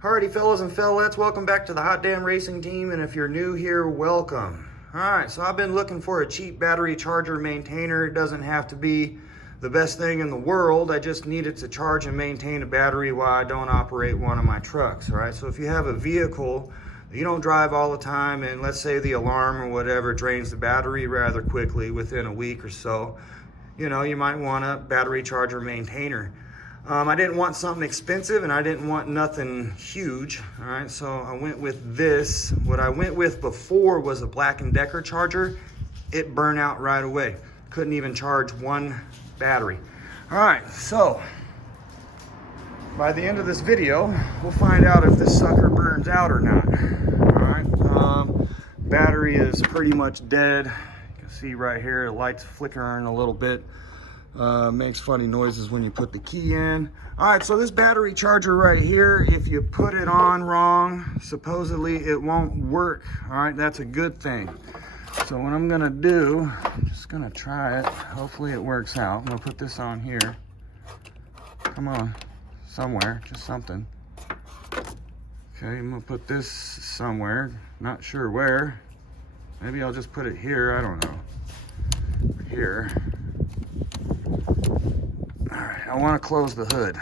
Alrighty, fellas and fellettes, welcome back to the Hot Damn Racing Team, and if you're new here, welcome. Alright, so I've been looking for a cheap battery charger maintainer. It doesn't have to be the best thing in the world. I just need it to charge and maintain a battery while I don't operate one of my trucks. Alright, so if you have a vehicle that you don't drive all the time, and let's say the alarm or whatever drains the battery rather quickly within a week or so, you know, you might want a battery charger maintainer. I didn't want something expensive and I didn't want nothing huge. All right, so I went with this. What I went with before was a Black & Decker charger. It burned out right away. Couldn't even charge one battery. All right, so by the end of this video, we'll find out if this sucker burns out or not. All right, battery is pretty much dead. You can see right here, the light's flickering a little bit. Makes funny noises when you put the key in. All right, so this battery charger right here, if you put it on wrong, supposedly it won't work. All right, that's a good thing. So what I'm gonna do, I'm just gonna try it. Hopefully it works out. I'm gonna put this on here. Come on, somewhere, just something. Okay, I'm gonna put this somewhere, not sure where. Maybe I'll just put it here, I don't know. Here. I want to close the hood.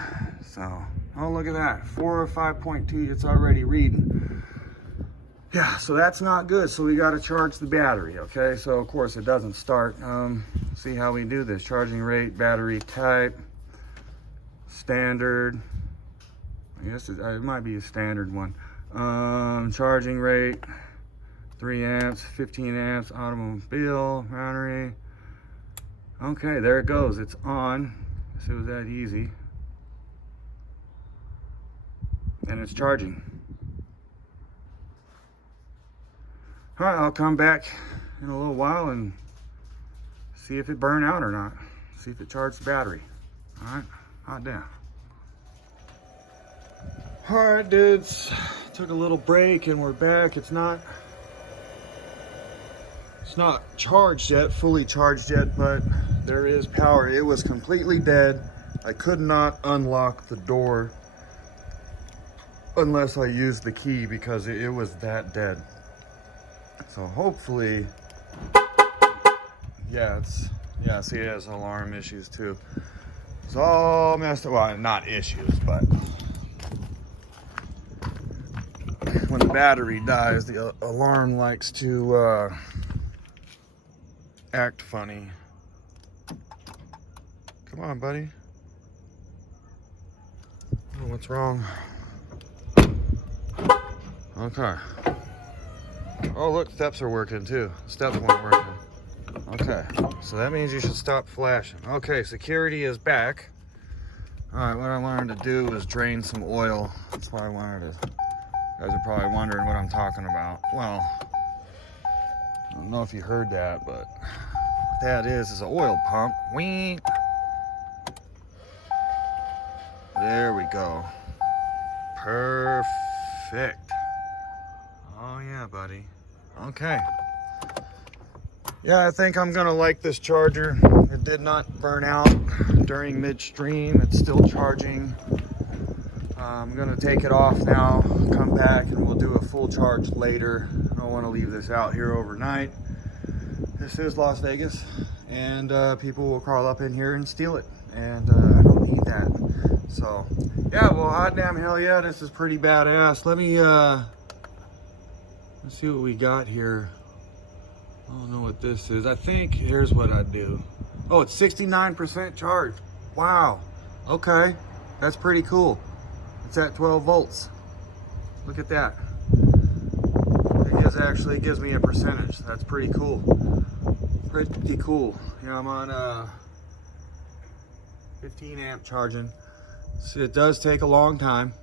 So, oh, look at that, 4 or 5.2, it's already reading. Yeah, so that's not good. So we got to charge the battery. Okay, so of course it doesn't start. See how we do this. Charging rate, battery type, standard. I guess it might be a standard one. Charging rate, 3 amps, 15 amps, automobile, battery. Okay, there it goes, it's on. It was that easy. And it's charging. All right, I'll come back in a little while and see if it burned out or not. See if it charged the battery. All right, hot damn. All right, dudes, took a little break and we're back. It's not charged yet, fully charged yet, but there is power. It was completely dead. I could not unlock the door unless I used the key because it was that dead. So hopefully, yeah, see, it has alarm issues too. It's all messed up. Well, not issues, but when the battery dies, the alarm likes to act funny. Come on, buddy. Oh, what's wrong? Okay. Oh, look, steps are working too. Steps weren't working. Okay, so that means you should stop flashing. Okay, security is back. All right, what I wanted to do was drain some oil. That's why I wanted to. You guys are probably wondering what I'm talking about. Well, I don't know if you heard that, but what that is an oil pump. Whee! There we go. Perfect. Oh yeah, buddy. Okay. Yeah, I think I'm gonna like this charger. It did not burn out during midstream. It's still charging. I'm gonna take it off now, come back, and we'll do a full charge later. I don't want to leave this out here overnight. This is Las Vegas, and people will crawl up in here and steal it, and I don't need that. So, yeah, well, hot damn hell yeah, this is pretty badass. Let me, let's see what we got here. I don't know what this is. I think, here's what I do. Oh, it's 69% charged. Wow. Okay, that's pretty cool. It's at 12 volts. Look at that. It gives me a percentage. That's pretty cool. Pretty cool. Yeah, I'm on 15 amp charging. So it does take a long time.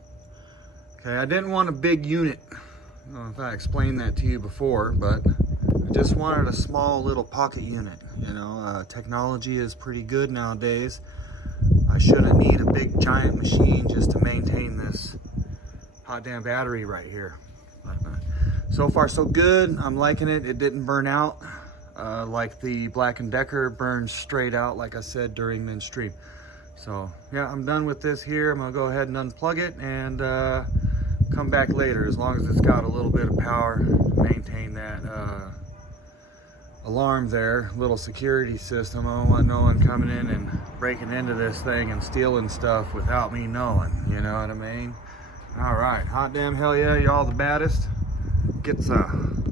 Okay, I didn't want a big unit. I don't know if I explained that to you before, but I just wanted a small little pocket unit. You know, technology is pretty good nowadays. I shouldn't need a big giant machine just to maintain this hot damn battery right here. So far so good. I'm liking it. It didn't burn out like the Black & Decker burned straight out, like I said, during midstream. So yeah, I'm done with this here. I'm gonna go ahead and unplug it, and come back later, as long as it's got a little bit of power to maintain that alarm there, little security system. I don't want no one coming in and breaking into this thing and stealing stuff without me knowing, you know what I mean? All right, hot damn hell yeah, y'all the baddest. Get some.